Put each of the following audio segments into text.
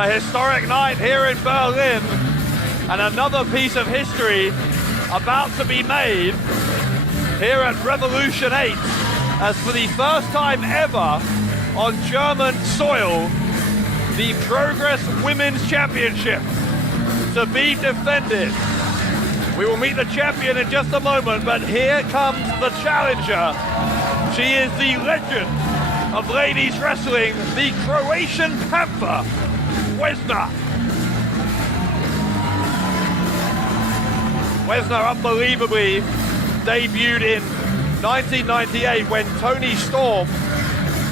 A historic night here in Berlin, and another piece of history about to be made here at Revolution 8, as for the first time ever on German soil, the Progress Women's Championship to be defended. We will meet the champion in just a moment, but here comes the challenger. She is the legend of ladies wrestling, the Croatian Panther, Wesna. Wesna unbelievably debuted in 1998 when Toni Storm,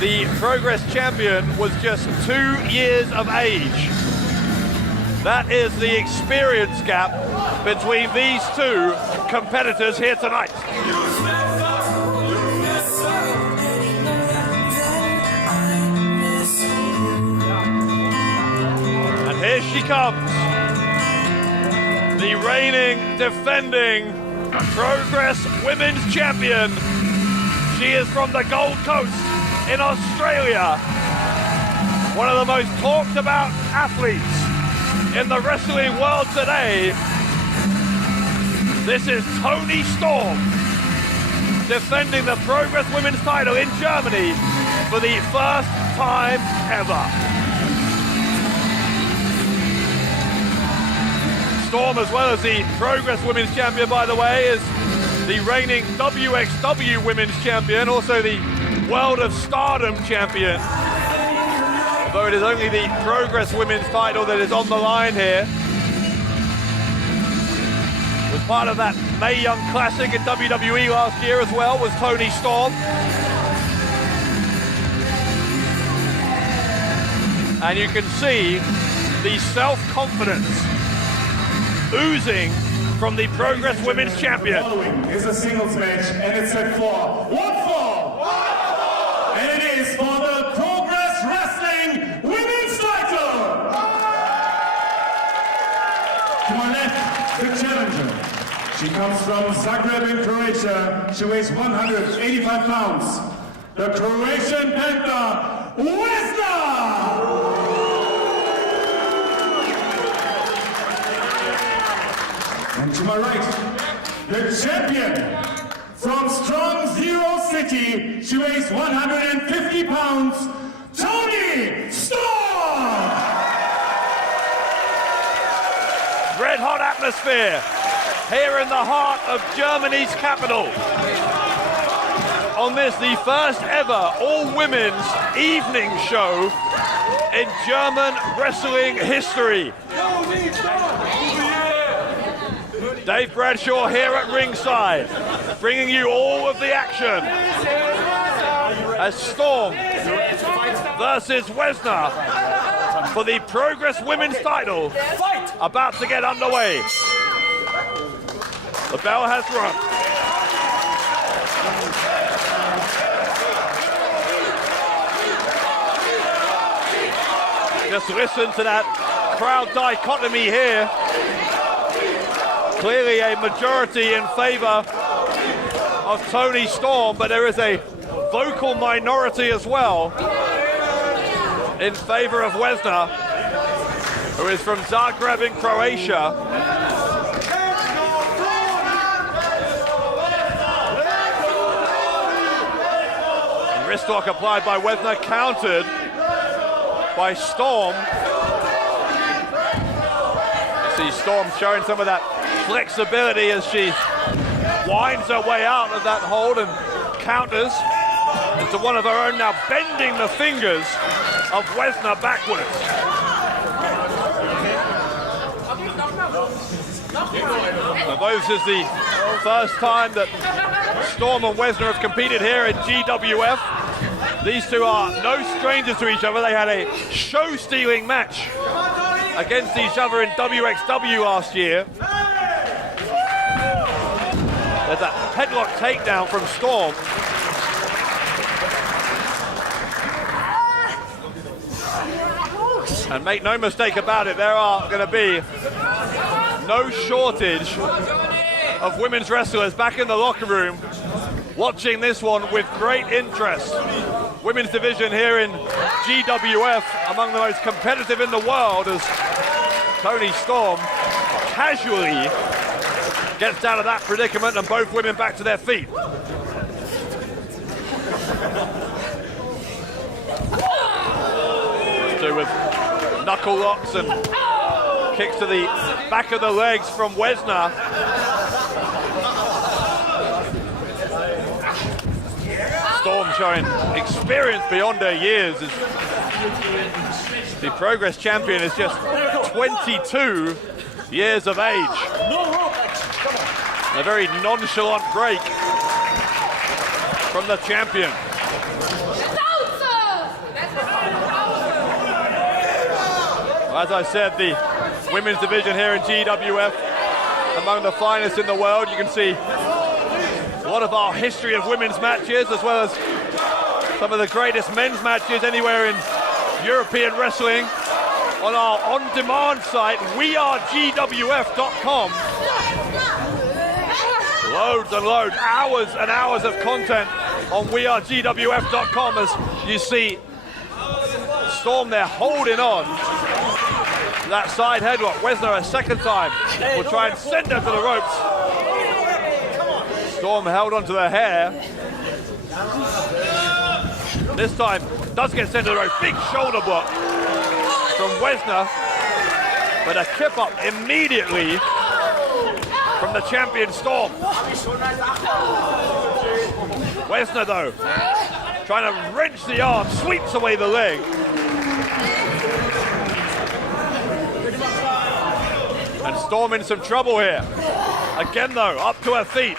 the Progress champion, was just 2 years of age. That is the experience gap between these two competitors here tonight. And here she comes, the reigning, defending Progress Women's Champion. She is from the Gold Coast in Australia, one of the most talked about athletes in the wrestling world today. This is Toni Storm, defending the Progress Women's title in Germany for the first time ever. Storm, as well as the Progress Women's Champion, by the way, is the reigning WXW Women's Champion, also the World of Stardom Champion. Although it is only the Progress Women's title that is on the line here. Was part of that Mae Young Classic in WWE last year as well, was Toni Storm. And you can see the self-confidence oozing from the Progress Women's Champion. Following is a singles match, and it's set for one fall. And it is for the Progress Wrestling Women's title. To my left, the challenger. She comes from Zagreb in Croatia. She weighs 185 pounds. The Croatian Panther, Wesna! And to my right, the champion from Strong Zero City. She weighs 150 pounds, Toni Storm! Red hot atmosphere here in the heart of Germany's capital. On this, the first ever all-women's evening show in German wrestling history. Dave Bradshaw here at ringside, bringing you all of the action as Storm versus Wesna for the Progress Women's title about to get underway. The bell has rung. Just listen to that crowd dichotomy here. Clearly a majority in favor of Toni Storm, but there is a vocal minority as well in favor of Wesna, who is from Zagreb in Croatia. Wrist lock applied by Wesna, countered by Storm. You see Storm showing some of that flexibility as she winds her way out of that hold and counters into one of her own, now bending the fingers of Wesna backwards. Now, this is the first time that Storm and Wesna have competed here in GWF. These two are no strangers to each other. They had a show-stealing match against each other in WXW last year. There's a headlock takedown from Storm. And make no mistake about it, there are going to be no shortage of women's wrestlers back in the locker room watching this one with great interest. women's division here in GWF, among the most competitive in the world, as Toni Storm casually gets out of that predicament and both women back to their feet. So with knuckle locks and kicks to the back of the legs from Wesna. Storm showing experience beyond her years as the Progress champion is just 22 years of age. A very nonchalant break from the champion. As I said, the women's division here in GWF, among the finest in the world. You can see a lot of our history of women's matches, as well as some of the greatest men's matches anywhere in European wrestling on our on-demand site, wearegwf.com. Loads and loads, hours and hours of content on wearegwf.com, as you see Storm there holding on to that side headlock. Wesna a second time will try and send her to the ropes. Storm held onto the hair. This time does get sent to the ropes. Big shoulder block from Wesna, but a kip up immediately from the champion Storm. Wesna though, trying to wrench the arm, sweeps away the leg. And Storm in some trouble here. Again though, up to her feet.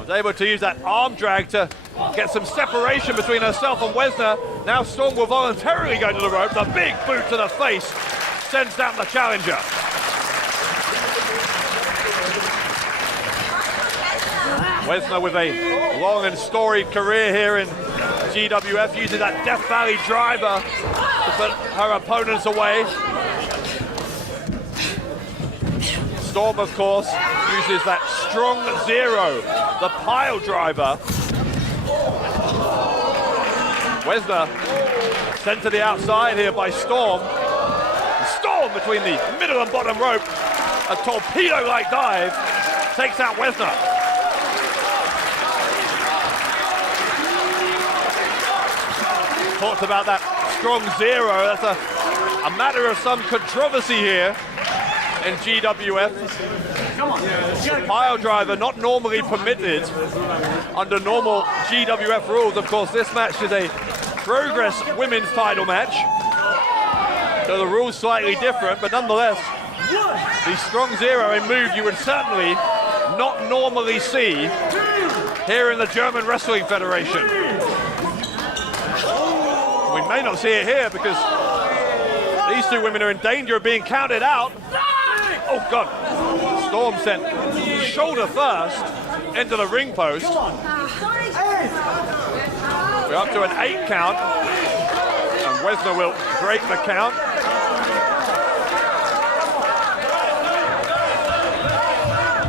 Was able to use that arm drag to get some separation between herself and Wesna. Now Storm will voluntarily go to the ropes. A big boot to the face sends down the challenger. Wesna with a long and storied career here in GWF, using that Death Valley driver to put her opponents away. Storm, of course, uses that strong zero, the pile driver. Wesna sent to the outside here by Storm. Storm between the middle and bottom rope. A torpedo-like dive takes out Wesna. Talked about that strong zero. That's a matter of some controversy here in GWF. Pile driver not normally permitted under normal GWF rules. Of course, this match is a Progress women's title match, so the rules slightly different, but nonetheless, the strong zero, a move you would certainly not normally see here in the German Wrestling Federation. We may not see it here because these two women are in danger of being counted out. Oh God, Storm sent shoulder first into the ring post. We're up to an 8 count, and Wesna will break the count.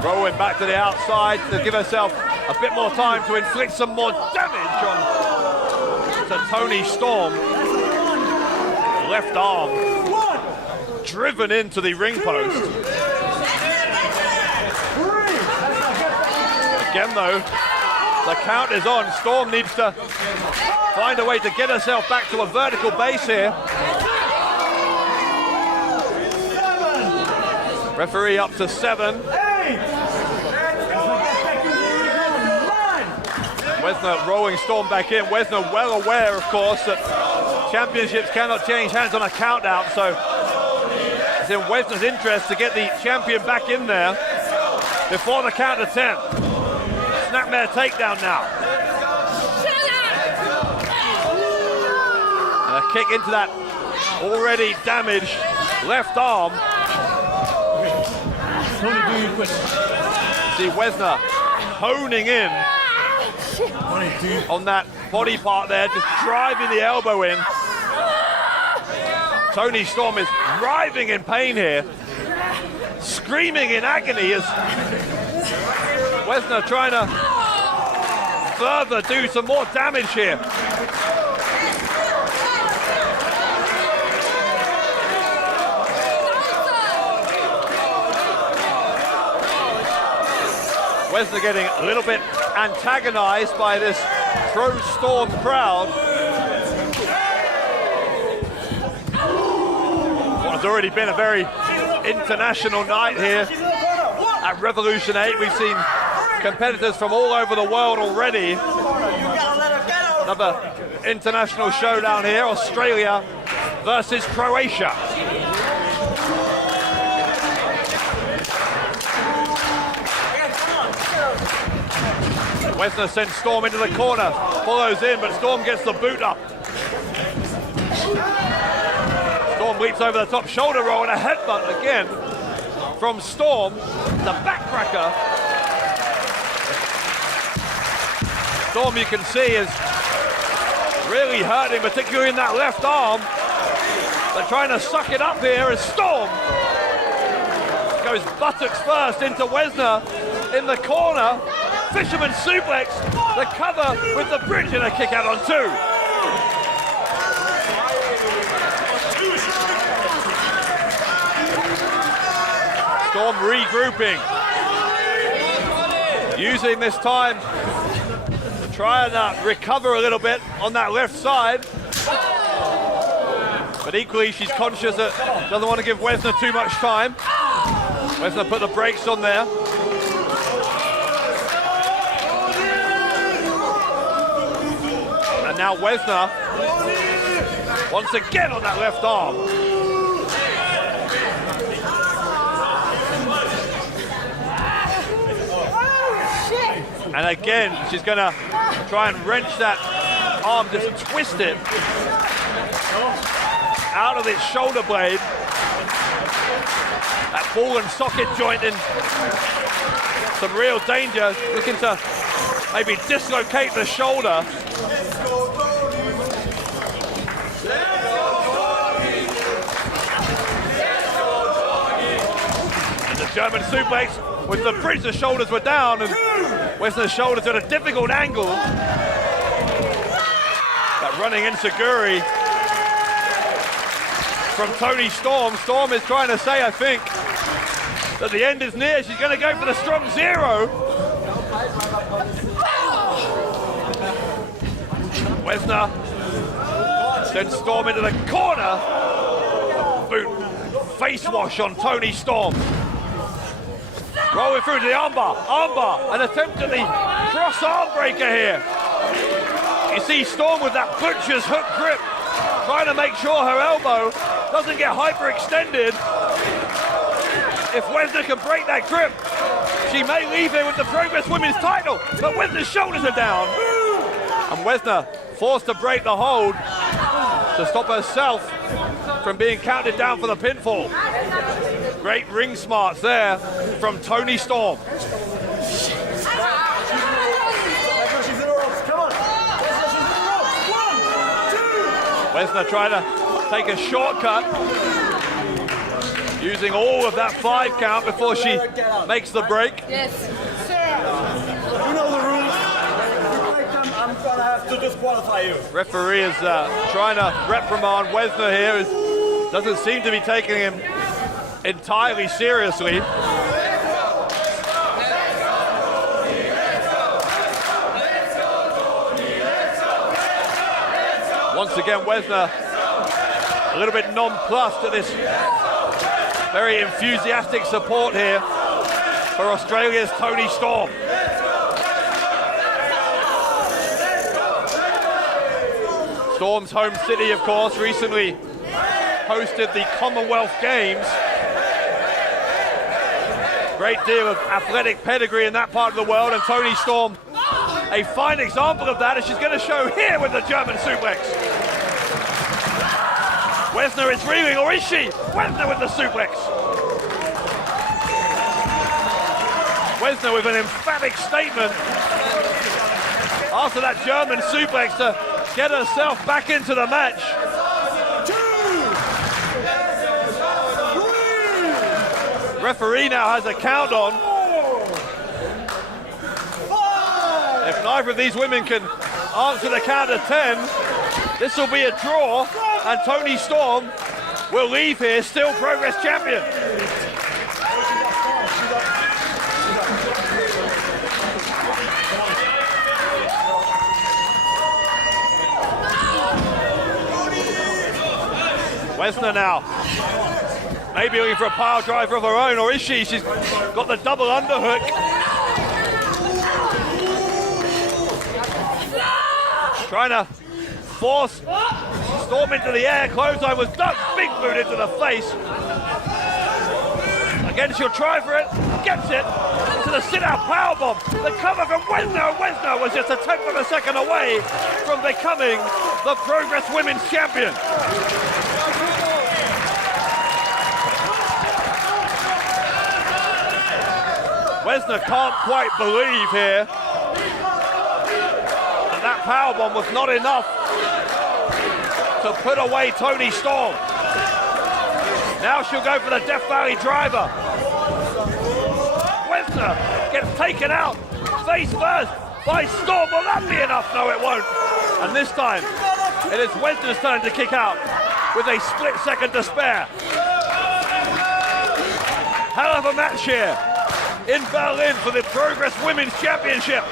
Rolling back to the outside to give herself a bit more time to inflict some more damage on to Toni Storm. Left arm driven into the ring post. Again though, the count is on. Storm needs to find a way to get herself back to a vertical base here. Referee up to 7. Wesna rolling Storm back in. Wesna well aware, of course, that championships cannot change hands on a count out, so it's in Wesna's interest to get the champion back in there before the count of 10. Snapmare takedown now. And a kick into that already damaged left arm. See Wesna honing in on that body part there, just driving the elbow in. Toni Storm is writhing in pain here, screaming in agony as Wesna trying to further do some more damage here. Wesna getting a little bit antagonized by this pro-Storm crowd. What has already been a very international night here at Revolution 8. We've seen competitors from all over the world already. Another international showdown here, Australia versus Croatia. Wesna sends Storm into the corner, follows in, but Storm gets the boot up. Storm leaps over the top, shoulder roll and a headbutt again from Storm. The backcracker. Storm, you can see, is really hurting, particularly in that left arm. They're trying to suck it up here as Storm goes buttocks first into Wesna in the corner. Fisherman suplex, the cover with the bridge and a kick out on 2. Storm regrouping, using this time to try and recover a little bit on that left side. But equally, she's conscious that doesn't want to give Wesna too much time. Wesna put the brakes on there. And now Wesna once again on that left arm. And again, she's gonna try and wrench that arm, just twist it out of its shoulder blade. That ball and socket joint in some real danger, looking to maybe dislocate the shoulder. And the German suplex with the bridge, the shoulders were down, and Wesna's shoulders at a difficult angle. That running enziguri from Toni Storm. Storm is trying to say, I think, that the end is near. She's going to go for the strong 0. Wesna sends Storm into the corner. Boot face wash on Toni Storm. Rolling through to the armbar, an attempt at the cross arm breaker here. You see Storm with that butcher's hook grip, trying to make sure her elbow doesn't get hyperextended. If Wesna can break that grip, she may leave here with the Progress Women's title, but Wesna's shoulders are down. And Wesna forced to break the hold to stop herself from being counted down for the pinfall. Great ring smarts there from Toni Storm. Wesna trying to take a shortcut, using all of that 5 count before she makes the break. Yes, sir. You know the rules. If you break them, I'm gonna have to disqualify you. Referee is trying to reprimand Wesna here. Doesn't seem to be taking him entirely seriously. Once again, Wesna a little bit nonplussed at this very enthusiastic support here for Australia's Toni Storm. Storm's home city, of course, recently hosted the Commonwealth Games. Great deal of athletic pedigree in that part of the world, and Toni Storm, a fine example of that, as she's going to show here with the German suplex. Wesna is reeling, or is she? Wesna with the suplex. Wesna with an emphatic statement after that German suplex to get herself back into the match. 2, 3. Referee now has a count on. 5. If neither of these women can answer the count of 10, this will be a draw, and Toni Storm will leave here still Progress champion. Wesna now, maybe looking for a pile driver of her own, or is she? She's got the double underhook. Trying to force Storm into the air. Clothesline was ducked, big boot into the face. Again, she'll try for it, gets it, to the sit-out powerbomb. The cover from Wesna. Wesna was just a tenth of a second away from becoming the Progress Women's Champion. Wesna can't quite believe here that that powerbomb was not enough to put away Toni Storm. Now she'll go for the Death Valley driver. Wesna gets taken out face first by Storm. Will that be enough? No, it won't. And this time, it is Wesna's turn to kick out with a split second to spare. Hell of a match here in Berlin for the Progress Women's Championship.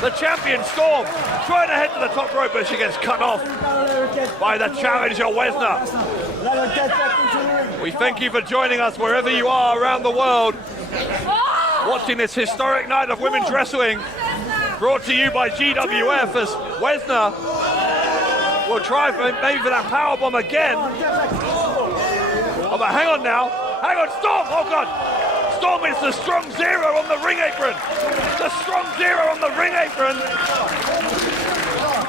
The champion Storm trying to head to the top rope, but she gets cut off by the challenger Wesna. We thank you for joining us wherever you are around the world, watching this historic night of women's wrestling, brought to you by GWF, as Wesna will try maybe for that powerbomb again. Oh, but hang on now. Hang on, Storm! Oh, God! Storm is the strong zero on the ring apron. The strong zero on the ring apron.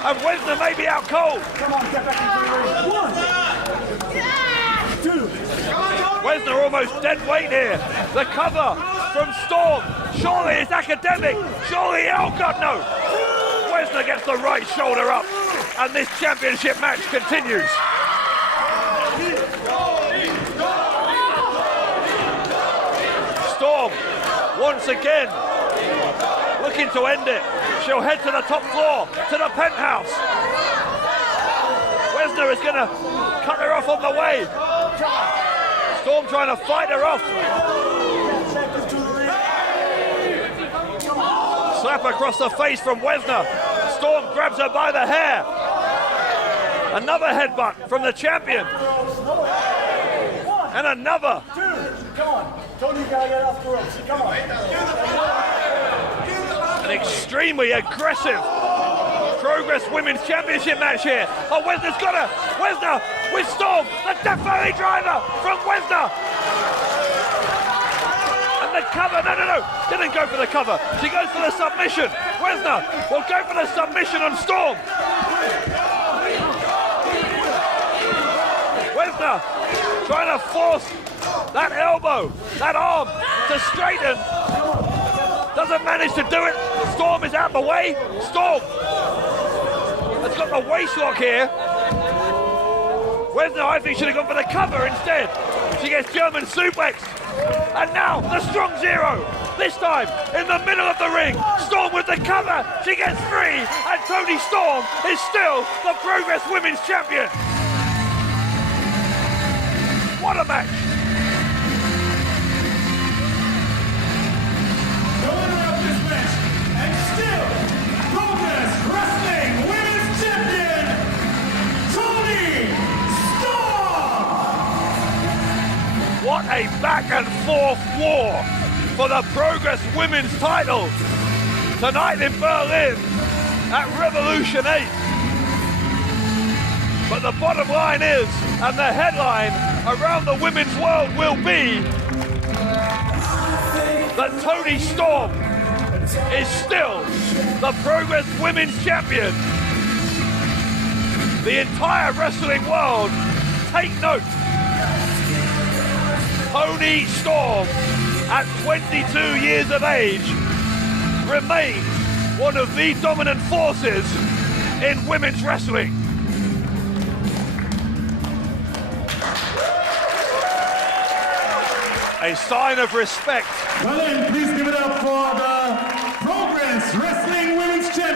And Wesna may be out cold. Come on, get back into the ring. 1, 2. Wesna almost dead weight here. The cover from Storm. Surely it's academic. Surely, oh God, no. Wesna gets the right shoulder up. And this championship match continues. Storm, once again, looking to end it. She'll head to the top floor, to the penthouse. Wesna is going to cut her off on the way. Storm trying to fight her off. Slap across the face from Wesna. Storm grabs her by the hair. Another headbutt from the champion. And another. Come on. Toni gotta get off the ropes. Come on. An extremely aggressive Progress Women's Championship match here. Oh, Wesna's got her. Wesna with Storm. The Death Valley driver from Wesna. And the cover. No. Didn't go for the cover. She goes for the submission. Wesna will go for the submission on Storm. Wesna trying to force that elbow, that arm to straighten. Doesn't manage to do it. Storm is out the way. Storm has got the waist lock here. Wesna, I think, should have gone for the cover instead. She gets German suplex. And now the strong zero. This time in the middle of the ring. Storm with the cover. She gets free. And Toni Storm is still the Progress Women's Champion. What a match. The winner of this match, and still Progress Wrestling Women's Champion, Toni Storm! What a back and forth war for the Progress Women's title tonight in Berlin at Revolution 8. But the bottom line is, and the headline around the women's world will be, that Toni Storm is still the Progress Women's Champion. The entire wrestling world, take note. Toni Storm, at 22 years of age, remains one of the dominant forces in women's wrestling. A sign of respect. Well then, please give it up for the Progress Wrestling Women's Champion.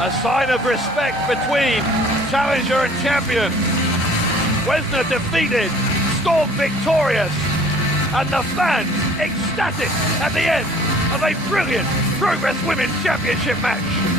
A sign of respect between challenger and champion. Wesna defeated, Storm victorious, and the fans ecstatic at the end of a brilliant Progress Women's Championship match.